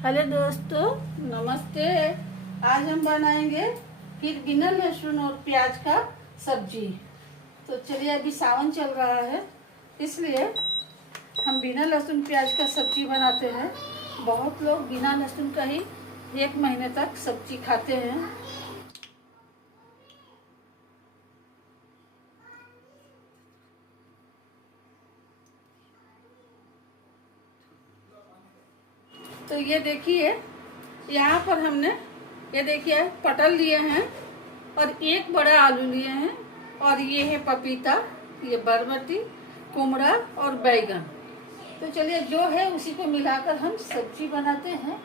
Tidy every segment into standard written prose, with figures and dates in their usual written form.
Hello दोस्तों, नमस्ते। आज हम बनाएंगे फिर बिना लहसुन और प्याज का सब्जी। तो चलिए, अभी सावन चल रहा है, इसलिए हम बिना लहसुन प्याज का सब्जी बनाते हैं। बहुत लोग बिना लहसुन का ही 1 महीने तक सब्जी खाते हैं। तो ये देखिए, यहाँ पर हमने ये देखिए पटल लिए हैं और एक बड़ा आलू लिए हैं, और ये है पपीता, ये बरबटी, कुमड़ा और बैगन। तो चलिए, जो है उसी को मिलाकर हम सब्जी बनाते हैं।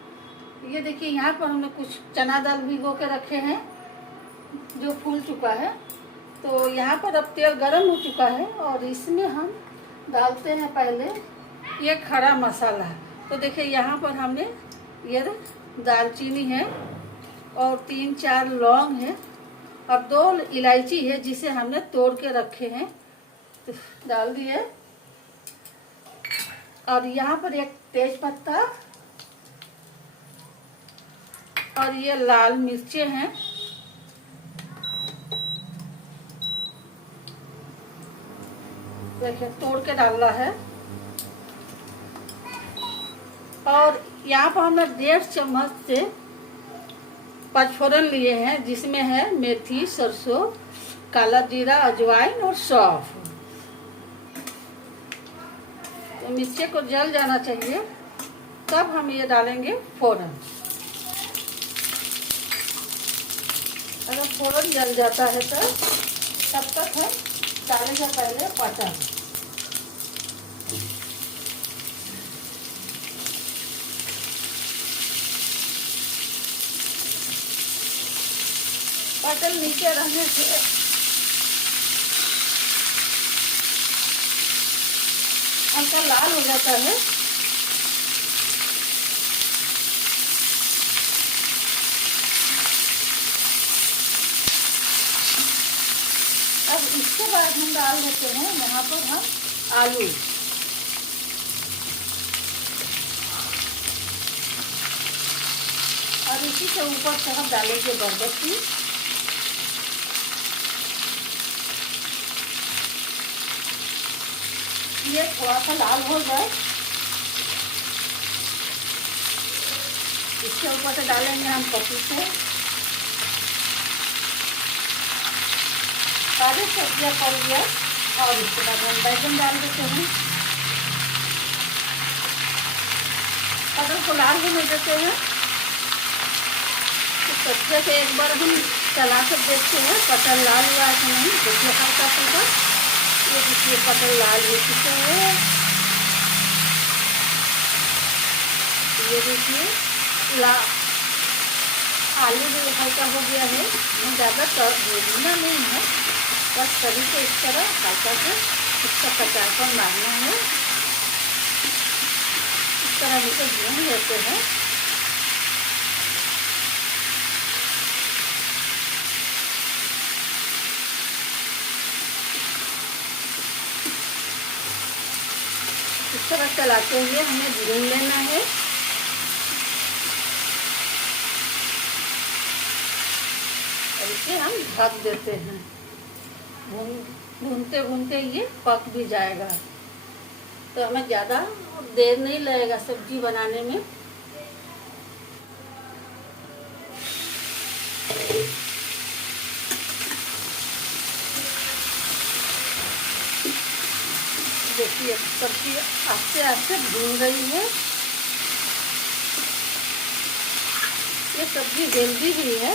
ये देखिए, यहाँ पर हमने कुछ चना दाल भिगो के रखे हैं जो फूल चुका है। तो यहाँ पर अब तेल गरम हो चुका है और इसमें हम डालते हैं पहले ये खड़ा मसाला। तो देखिए, यहाँ पर हमने ये दालचीनी है और 3-4 लौंग है और 2 इलायची है जिसे हमने तोड़ के रखे हैं, तो डाल दिए। और यहाँ पर एक तेज पत्ता और ये लाल मिर्चें हैं। देखिए, तोड़ के डालना है। और यहाँ पर हमने 1.5 चम्मच से पचफोरन लिए हैं, जिसमें है मेथी, सरसों, काला जीरा, अजवाइन और सौंफ। तो मिर्चे को जल जाना चाहिए, तब हम ये डालेंगे फोरन। अगर फोरन जल जाता है तो तब तक हम डालेंगे पहले पटल। पटल नीचे रहने से हल्का लाल हो जाता है। अब इसके बाद हम डाल देते हैं यहाँ पर हम आलू। और इसी के ऊपर से हम डालेंगे बरबटी। ये थोड़ा सा लाल हो जाए, इसके ऊपर से डालेंगे हम पपीते। सारी सब्जियां पड़ गया और इसके बाद हम बैगन डाल देते हैं। पटल को लाल होने देते हैं। तो अच्छे से एक बार हम चला कर देखते हैं पटल लाल हुआ है कि नहीं। देखिए, हल्का फुल्का ये देखिए पटल लाल हो चुके हैं। ये देखिए आलू भी हल्का हो गया है। ज़्यादा भूनना नहीं है, बस सभी को इस तरह हल्का से इसका कचापन मारना है। इस तरह इसे भून लेते हैं। इस तरह चलाते हुए हमें भून लेना है। और इसे हम ढक देते हैं। भूनते भूनते ये पक भी जाएगा, तो हमें ज़्यादा देर नहीं लगेगा सब्जी बनाने में। देखिए, सब्जी आस्ते आस्ते भून रही है। ये सब्जी जल्दी भी है।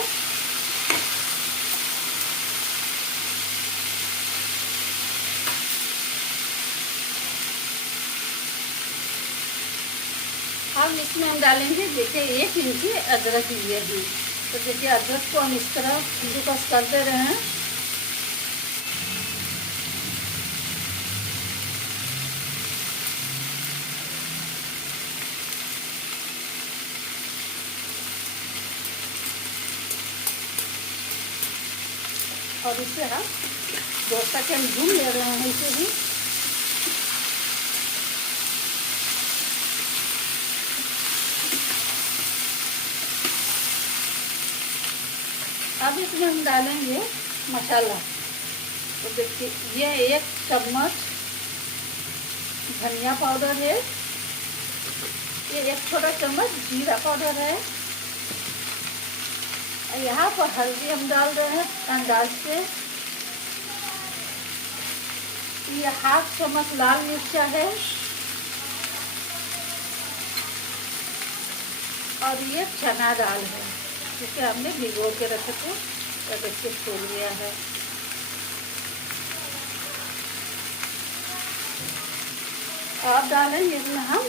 अब इसमें हम डालेंगे, देखिए 1 इंची अदरक लिए हैं। तो देखिए, अदरक को हम इस तरह कद्दूकस कर दे रहे हैं। और इसे हम डोसा के हम भून ले रहे हैं इसे भी। इसमें हम डालेंगे मसाला। तो देखिए ये 1 चम्मच धनिया पाउडर है, ये 1 छोटा चम्मच जीरा पाउडर है। यहाँ पर हल्दी हम डाल रहे हैं अंदाज से। ये 1/2 चम्मच लाल मिर्चा है और ये चना दाल है जिसे हमने भिगो के रखे थे, तो देखिए खोल लिया है। अब डालेंगे इसमें हम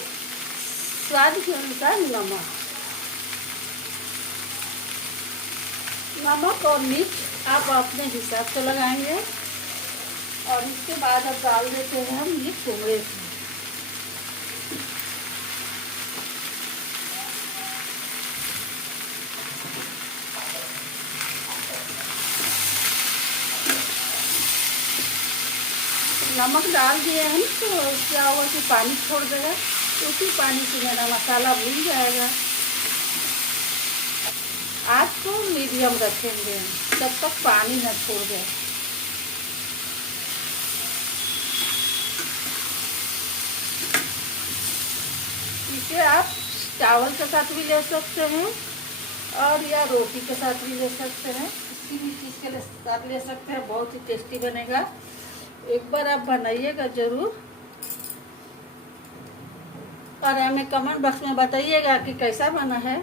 स्वाद के अनुसार नमक और मिर्च आप अपने हिसाब से लगाएंगे। और इसके बाद अब डाल देते हैं हम ये कुमड़े से। नमक डाल दिए हम तो क्या होगा कि पानी छोड़ देगा, तो उसी पानी से मेरा मसाला भून जाएगा। आग को मीडियम रखेंगे जब तक पानी न छोड़ जाए। इसे आप चावल के साथ भी ले सकते हैं और या रोटी के साथ भी ले सकते हैं, किसी भी चीज़ के साथ ले सकते हैं, बहुत ही टेस्टी बनेगा। एक बार आप बनाइएगा ज़रूर और हमें कमेंट बॉक्स में बताइएगा कि कैसा बना है।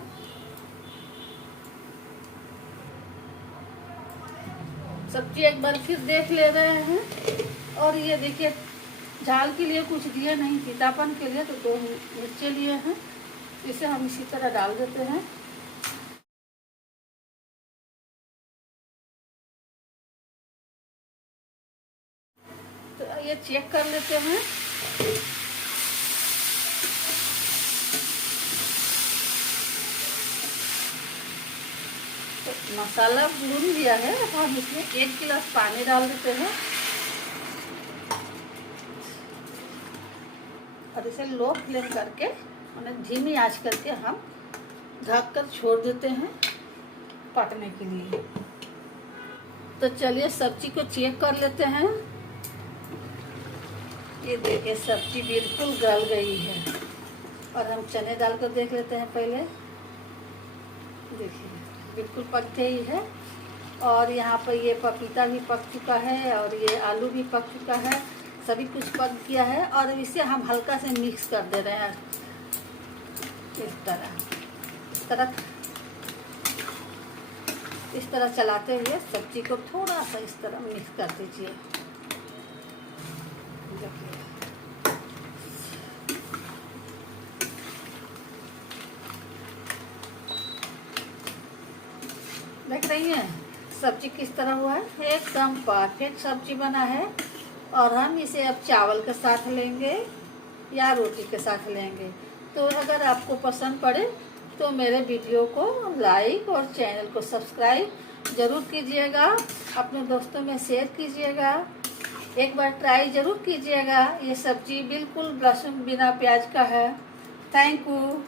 सब्जी एक बार फिर देख ले रहे हैं। और ये देखिए झाल के लिए कुछ दिया नहीं, तीतापन के लिए तो 2 मिर्चे लिए हैं, इसे हम इसी तरह डाल देते हैं। तो ये चेक कर लेते हैं। तो मसाला भून लिया है, हम इसमें 1 गिलास पानी डाल देते हैं और इसे लो फ्लेम करके उन्हें धीमी आंच करके हम ढक कर छोड़ देते हैं पकने के लिए। तो चलिए सब्जी को चेक कर लेते हैं। ये देखिए सब्जी बिल्कुल गल गई है और हम चने डाल कर देख लेते हैं पहले। देखिए बिल्कुल पक गई है और यहाँ पर ये पपीता भी पक चुका है और ये आलू भी पक चुका है, सभी कुछ पक गया है। और इसे हम हल्का से मिक्स कर दे रहे हैं इस तरह चलाते हुए सब्जी को थोड़ा सा इस तरह मिक्स कर दीजिए। देख रही हैं सब्जी किस तरह हुआ है, एकदम परफेक्ट सब्जी बना है। और हम इसे अब चावल के साथ लेंगे या रोटी के साथ लेंगे। तो अगर आपको पसंद पड़े तो मेरे वीडियो को लाइक और चैनल को सब्सक्राइब ज़रूर कीजिएगा, अपने दोस्तों में शेयर कीजिएगा, एक बार ट्राई ज़रूर कीजिएगा। ये सब्जी बिल्कुल लहसुन बिना प्याज का है। Thank you.